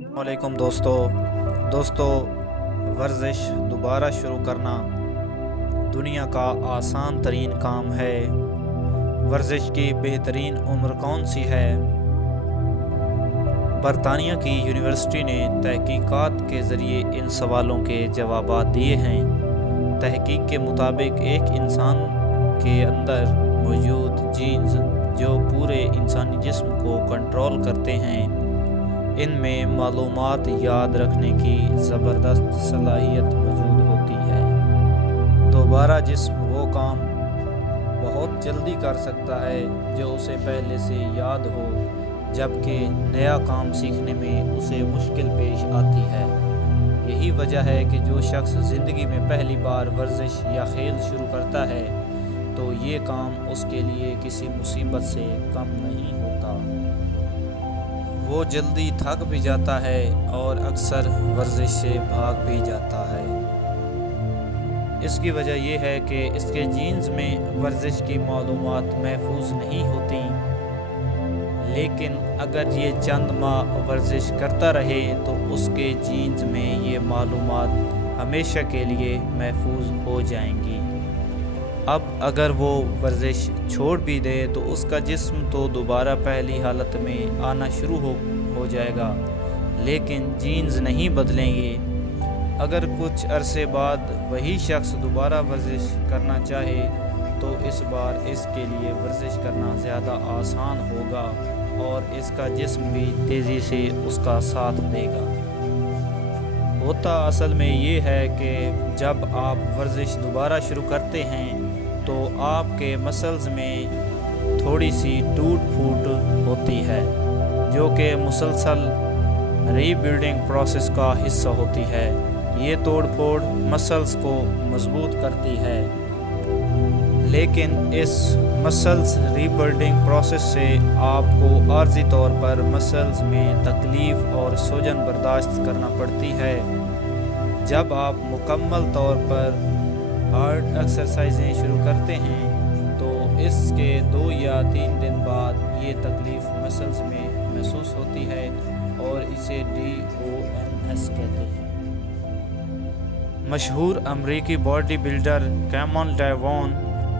वालेकुम दोस्तों वर्जिश दोबारा शुरू करना दुनिया का आसान तरीन काम है। वर्जिश की बेहतरीन उम्र कौन सी है? बरतानिया की यूनिवर्सिटी ने तहकीकात के ज़रिए इन सवालों के जवाबात दिए हैं। तहकीक के मुताबिक एक इंसान के अंदर मौजूद जीन्स जो पूरे इंसानी जिस्म को कंट्रोल करते हैं, इनमें मालूमात याद रखने की ज़बरदस्त सलाहियत मौजूद होती है। दोबारा जिस्म वो काम बहुत जल्दी कर सकता है जो उसे पहले से याद हो, जबकि नया काम सीखने में उसे मुश्किल पेश आती है। यही वजह है कि जो शख्स ज़िंदगी में पहली बार वर्जिश या खेल शुरू करता है तो ये काम उसके लिए किसी मुसीबत से कम नहीं होता। वो जल्दी थक भी जाता है और अक्सर वर्जिश से भाग भी जाता है। इसकी वजह यह है कि इसके जीन्स में वर्जिश की मालूमात महफूज नहीं होती, लेकिन अगर ये चंद माह वर्जिश करता रहे तो उसके जीन्स में ये मालूमात हमेशा के लिए महफूज हो जाएंगी। अब अगर वो वर्जिश छोड़ भी दे तो उसका जिस्म तो दोबारा पहली हालत में आना शुरू हो जाएगा, लेकिन जीन्स नहीं बदलेंगे। अगर कुछ अरसे बाद वही शख्स दोबारा वर्जिश करना चाहे तो इस बार इसके लिए वर्जिश करना ज़्यादा आसान होगा और इसका जिस्म भी तेज़ी से उसका साथ देगा। होता असल में ये है कि जब आप वर्जिश दोबारा शुरू करते हैं तो आपके मसल्स में थोड़ी सी टूट फूट होती है, जो कि मुसलसल रीबिल्डिंग प्रोसेस का हिस्सा होती है। ये तोड़ फोड़ मसल्स को मजबूत करती है, लेकिन इस मसल्स रीबिल्डिंग प्रोसेस से आपको आर्जी तौर पर मसल्स में तकलीफ़ और सूजन बर्दाश्त करना पड़ती है। जब आप मुकम्मल तौर पर हार्ड एक्सरसाइजें शुरू करते हैं तो इसके 2 या 3 दिन बाद ये तकलीफ़ मसल्स में महसूस होती है और इसे DOMS कहते हैं। मशहूर अमरीकी बॉडी बिल्डर कैमन डेवॉन,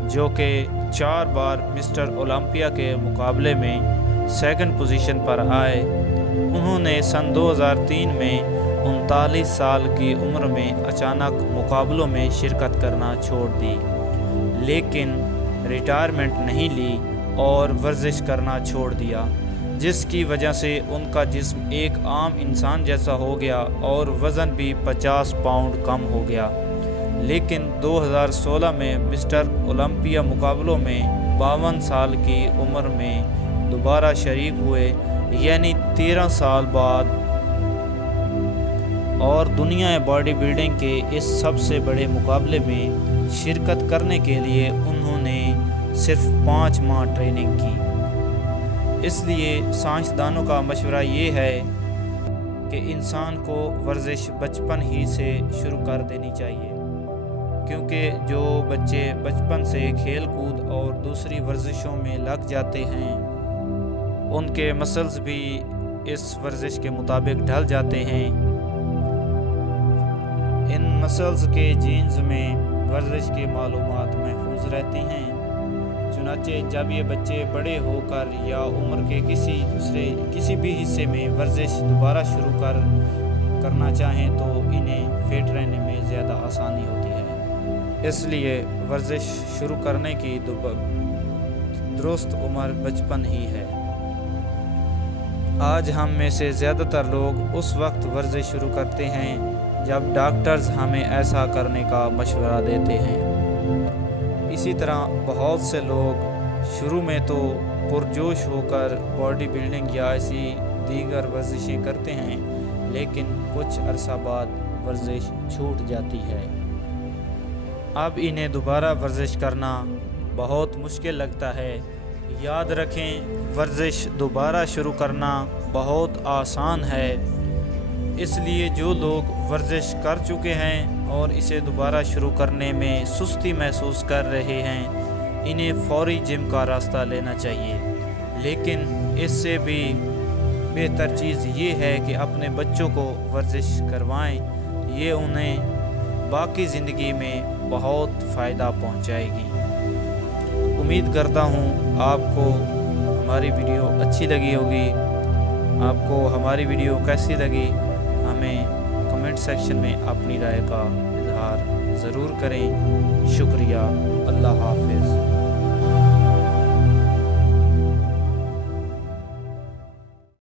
जो कि 4 बार मिस्टर ओलंपिया के मुकाबले में सेकंड पोजीशन पर आए, उन्होंने सन 2003 में 39 साल की उम्र में अचानक मुकाबलों में शिरकत करना छोड़ दी, लेकिन रिटायरमेंट नहीं ली और वर्जिश करना छोड़ दिया, जिसकी वजह से उनका जिस्म एक आम इंसान जैसा हो गया और वज़न भी 50 पाउंड कम हो गया। लेकिन 2016 में मिस्टर ओलंपिया मुकाबलों में 52 साल की उम्र में दोबारा शरीक हुए, यानी 13 साल बाद, और दुनिया बॉडी बिल्डिंग के इस सबसे बड़े मुकाबले में शिरकत करने के लिए उन्होंने सिर्फ 5 माह ट्रेनिंग की। इसलिए साइंसदानों का मशवरा ये है कि इंसान को वर्जिश बचपन ही से शुरू कर देनी चाहिए, क्योंकि जो बच्चे बचपन से खेल कूद और दूसरी वर्जिशों में लग जाते हैं, उनके मसल्स भी इस वर्जिश के मुताबिक ढल जाते हैं। इन मसल्स के जीन्स में वर्जिश की मालूमात महफूज रहती हैं। चुनाचे जब ये बच्चे बड़े होकर या उम्र के किसी भी हिस्से में वर्जिश दोबारा शुरू करना चाहें तो इन्हें फिट रहने में ज़्यादा आसानी होती है। इसलिए वर्जिश शुरू करने की दुरुस्त उम्र बचपन ही है। आज हम में से ज़्यादातर लोग उस वक्त वर्जिश शुरू करते हैं जब डॉक्टर्स हमें ऐसा करने का मशवरा देते हैं। इसी तरह बहुत से लोग शुरू में तो पुरजोश होकर बॉडी बिल्डिंग या ऐसी दीगर वर्जिशें करते हैं, लेकिन कुछ अरसा बाद वर्जिश छूट जाती है। अब इन्हें दोबारा वर्जिश करना बहुत मुश्किल लगता है। याद रखें, वर्जिश दोबारा शुरू करना बहुत आसान है। इसलिए जो लोग वर्जिश कर चुके हैं और इसे दोबारा शुरू करने में सुस्ती महसूस कर रहे हैं, इन्हें फौरी जिम का रास्ता लेना चाहिए। लेकिन इससे भी بہتر چیز یہ ہے کہ اپنے بچوں کو ورزش کروائیں، یہ انہیں باقی زندگی میں بہت فائدہ پہنچائے گی۔ امید کرتا ہوں آپ کو ہماری ویڈیو اچھی لگی ہوگی۔ آپ کو ہماری ویڈیو کیسی لگی ہمیں کمنٹ سیکشن میں اپنی رائے کا اظہار ضرور کریں۔ شکریہ، اللہ حافظ۔